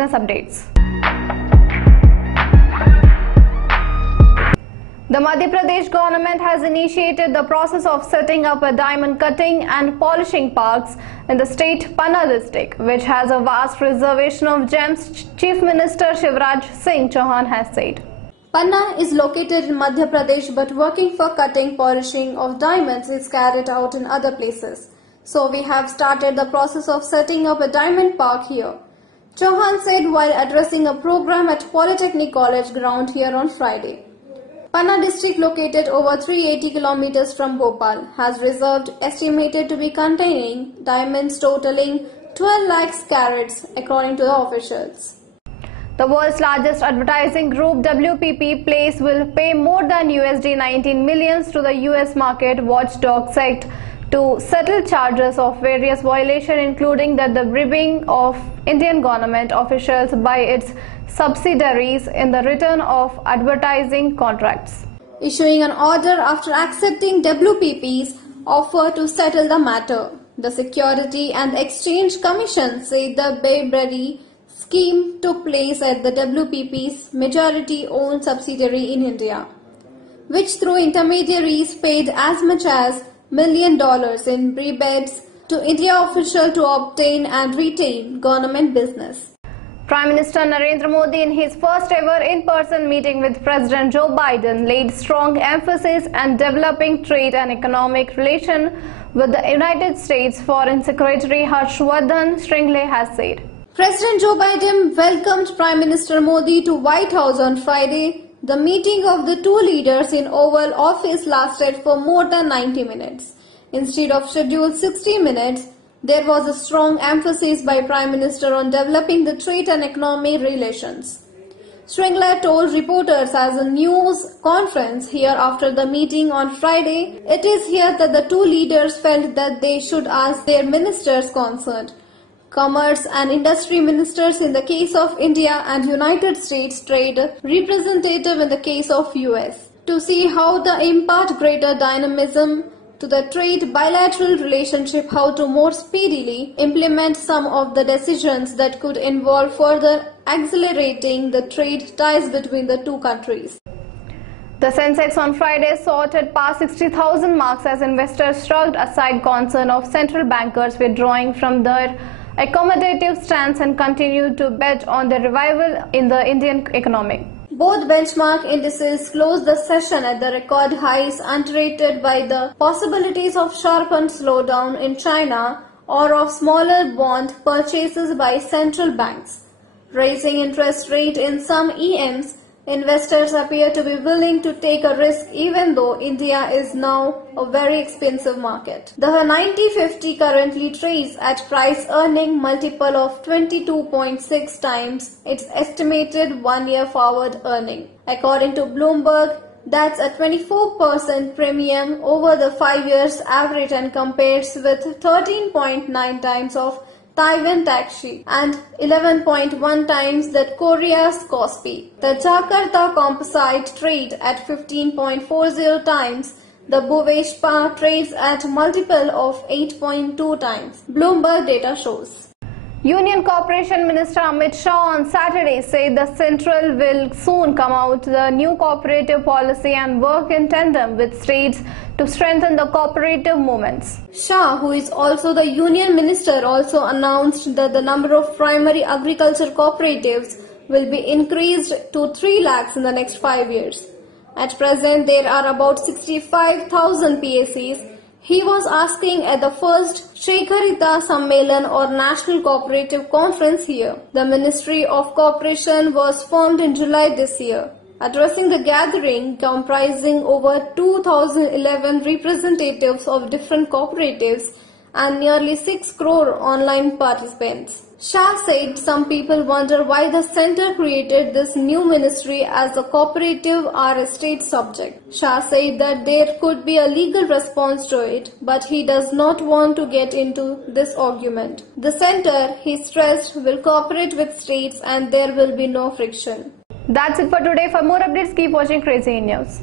business updates. The Madhya Pradesh government has initiated the process of setting up a diamond cutting and polishing parks in the state Panna district, which has a vast reservation of gems, Chief Minister Shivraj Singh Chauhan has said. Panna is located in Madhya Pradesh, but working for cutting, polishing of diamonds is carried out in other places. So we have started the process of setting up a diamond park here, Chauhan said while addressing a program at Polytechnic College ground here on Friday. Panna district, located over 380 kilometers from Bhopal, has reserved estimated to be containing diamonds totaling 12 lakhs carats according to the officials. The world's largest advertising group WPP Place will pay more than $19 million to the US market watchdog sect to settle charges of various violations, including the bribing of Indian government officials by its subsidiaries in the return of advertising contracts. Issuing an order after accepting WPP's offer to settle the matter, the Security and Exchange Commission said the bribery scheme took place at the WPP's majority-owned subsidiary in India, which through intermediaries paid as much as $1 million in bribes to India officials to obtain and retain government business. Prime Minister Narendra Modi, in his first ever in-person meeting with President Joe Biden, laid strong emphasis on developing trade and economic relations with the United States. Foreign Secretary Harshvardhan Shringle has said. President Joe Biden welcomed Prime Minister Modi to White House on Friday. The meeting of the two leaders in Oval Office lasted for more than 90 minutes. Instead of scheduled 60 minutes, there was a strong emphasis by Prime Minister on developing the trade and economic relations. Shringle told reporters as a news conference here after the meeting on Friday, it is here that the two leaders felt that they should ask their ministers concerned, Commerce and Industry ministers in the case of India and United States Trade Representative in the case of US, to see how to impart greater dynamism to the trade bilateral relationship, how to more speedily implement some of the decisions that could involve further accelerating the trade ties between the two countries. The Sensex on Friday sorted past 60,000 marks as investors shrugged aside concern of central bankers withdrawing from their accommodative stance and continued to bet on the revival in the Indian economy. Both benchmark indices closed the session at the record highs, untreated by the possibilities of sharpened slowdown in China or of smaller bond purchases by central banks. Raising interest rate in some EMs, investors appear to be willing to take a risk even though India is now a very expensive market. The Nifty currently trades at price-earning multiple of 22.6 times its estimated one-year forward earning. According to Bloomberg, that's a 24% premium over the 5 years average and compares with 13.9 times of Taiwan Taxi and 11.1 times that Korea's Kospi. The Jakarta Composite trade at 15.40 times. The Bovespa trades at multiple of 8.2 times. Bloomberg data shows. Union Corporation Minister Amit Shah on Saturday said the Central will soon come out with a new cooperative policy and work in tandem with states to strengthen the cooperative movements. Shah, who is also the Union Minister, also announced that the number of primary agriculture cooperatives will be increased to 3 lakhs in the next 5 years. At present, there are about 65,000 PACs. He was asking at the first Shekharita Sammelan or National Cooperative Conference here. The Ministry of Cooperation was formed in July this year. Addressing the gathering comprising over 2011 representatives of different cooperatives and nearly 6 crore online participants. Shah said some people wonder why the centre created this new ministry as a cooperative or a state subject. Shah said that there could be a legal response to it, but he does not want to get into this argument. The centre, he stressed, will cooperate with states and there will be no friction. That's it for today. For more updates, keep watching Crazy News.